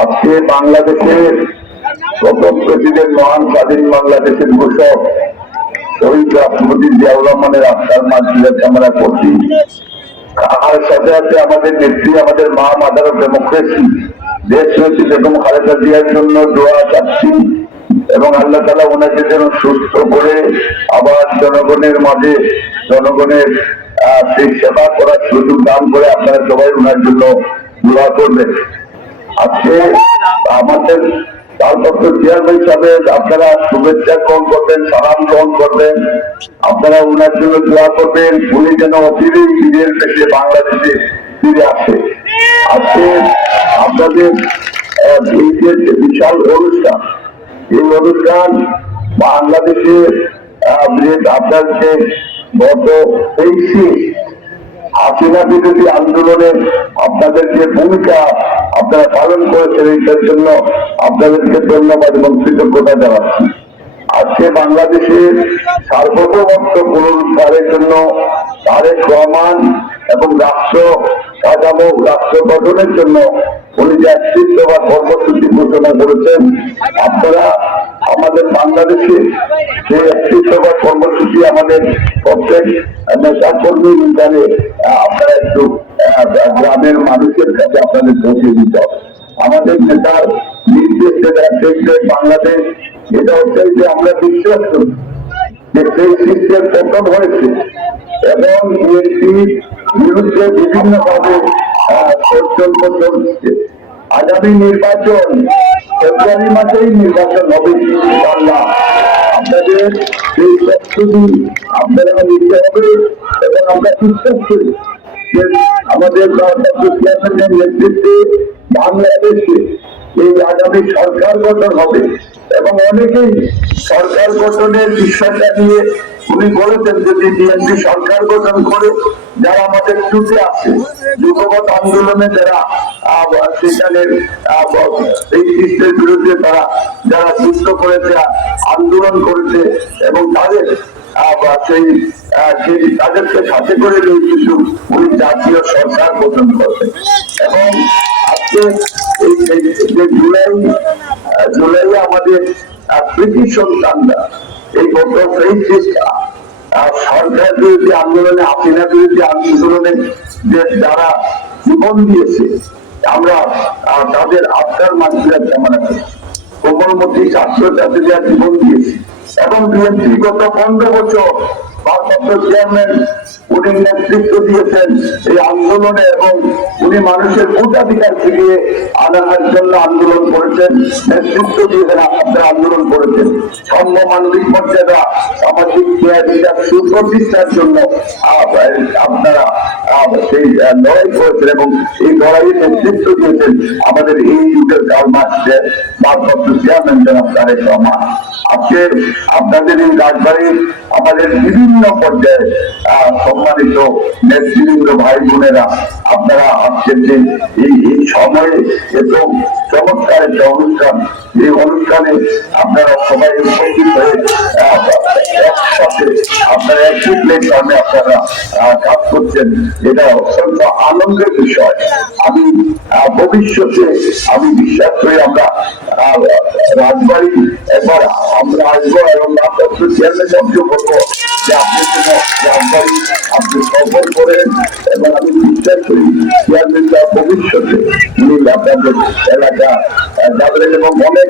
আজকে বাংলাদেশের প্রথম প্রেসিডেন্ট, মহান স্বাধীন বাংলাদেশের ঘোষক শহীদ রাষ্ট্রপতি জিয়াউর রহমানের আত্মার মাঝিরাত আমরা করছি। আর সাথে সাথে আমাদের নেত্রী, আমাদের মা, মাদার অফ ডেমোক্রেসি দেশ নেত্রী বেগম খালেদা জিয়ার জন্য দোয়া চাচ্ছি এবং আল্লাহ তাআলা ওনাকে যেন সুস্থ করে আবার জনগণের মাঝে জনগণের সেই সেবা করার সুযোগ দান করে আপনারা সবাই ওনার জন্য দোয়া করবেন। আজকে আমাদের তারপত্র চেয়ারম্যান সাহেব আপনারা শুভেচ্ছা গ্রহণ করবেন, সালাম গ্রহণ করবেন, আপনারা ওনার জন্য দোয়া করবেন উনি যেন অচিরেই ফিরে এসে বাংলাদেশে ফিরে আসে। আজকে আপনাদের এই যে বিশাল অনুষ্ঠান, এই অনুষ্ঠান বাংলাদেশে আপনাদেরকে গত 23 হাসিনা বিরোধী আন্দোলনে আপনাদের যে ভূমিকা আপনারা পালন করেছেন এটার জন্য আপনাদেরকে ধন্যবাদ এবং কৃতজ্ঞতা জানাচ্ছি। আজকে বাংলাদেশের সার্বভৌমত্ব পুনরুদ্ধারের জন্য তারেক রহমান এবং রাষ্ট্র কাঠামো, রাষ্ট্র গঠনের জন্য উনি যে একত্রিত বা কর্মসূচি ঘোষণা করেছেন, আপনারা আমাদের বাংলাদেশে যে একত্রিত বা কর্মসূচি আমাদের প্রত্যেক নেতা কর্মী জানে, আপনারা একটু গ্রামের মানুষের কাছে আপনাদের পৌঁছে দিতে হবে। আমাদের নেতার নির্দেশ দেখবে বাংলাদেশ, এটা হচ্ছে যে আমরা বিশ্বাস করি যে সেই সিস্টেম পতন হয়েছে এবং বিএনপির বিরুদ্ধে বিভিন্ন ভাবে ষড়যন্ত্র চলছে। আগামী নির্বাচন ফেব্রুয়ারি মাসেই নির্বাচন হবে ইনশাআল্লাহ। আপনাদের সেই প্রস্তুতি আপনারা নিতে হবে এবং আমরা বিশ্বাস করি যে আমাদের চেয়ারম্যানের নেতৃত্বে বাংলাদেশে এই আগামী সরকার গঠন হবে এবং অনেকেই সরকার গঠনের বিষয়টা নিয়ে উনি বলেছেন যদি বিএনপি সরকার গঠন করে যারা আমাদের ছুটে আছে যুগপৎ আন্দোলনে যারা সেখানের এই সিস্টেমের বিরুদ্ধে তারা যারা যুদ্ধ করেছে, আন্দোলন করেছে এবং তাদের তাদেরকে সাথে করে নিয়ে কিন্তু উনি জাতীয় সরকার গঠন করবে। এবং আজকে এই যে জুলাই আমাদের ব্রিটিশ সন্তানরা এই গত সেই চেষ্টা সরকার বিরোধী আন্দোলনে, হাসিনা বিরোধী আন্দোলনে যে যারা জীবন দিয়েছে, আমরা তাদের আত্মার মাঝে কামনা করি। কোমলমতি ছাত্রছাত্রীরা জীবন দিয়েছে এবং বিএনপি গত 15 বছর ভারপ্রাপ্ত চেয়ারম্যান উনি নেতৃত্ব দিয়েছেন এই আন্দোলনে এবং উনি মানুষের ভোটাধিকার ফিরিয়ে আনার জন্য আন্দোলন করেছেন, নেতৃত্ব দিয়েছেন, আপনারা আন্দোলন করেছেন। সাম্য মানবিক মর্যাদা, সামাজিক ন্যায় সুপ্রতিষ্ঠার জন্য আপনারা সেই লড়াই করেছেন এবং এই লড়াইয়ের নেতৃত্ব দিয়েছেন আমাদের এই যুগের কালমার্ক্সের ভারপ্রাপ্ত চেয়ারম্যান জনাব তারেক রহমান। আজকে আপনাদের এই রাজবাড়ির আমাদের বিভিন্ন পর্যায়ে সম্মানিত নেতৃবৃন্দ, ভাই বোনেরা, আপনারা আজকের যে এই সময়ে এত চমৎকার একটা অনুষ্ঠান, এই অনুষ্ঠানে আপনারা সবাই উপস্থিত হয়ে একসাথে আপনারা একটি প্ল্যাটফর্মে আপনারা কাজ করছেন, এটা অত্যন্ত আনন্দের বিষয়। আমি ভবিষ্যতে আমি বিশ্বাস করি আমরা রাজবাড়ি একবার আমরা আসবো এবং আপনার চেয়ারম্যান সবচেয়ে করবো যে আপনি যেন রাজবাড়ি আপনি সফল করেন এবং আমি বিশ্বাস করি চেয়ারম্যানরা ভবিষ্যতে উনি আপনাদের এলাকা যাবেন এবং অনেক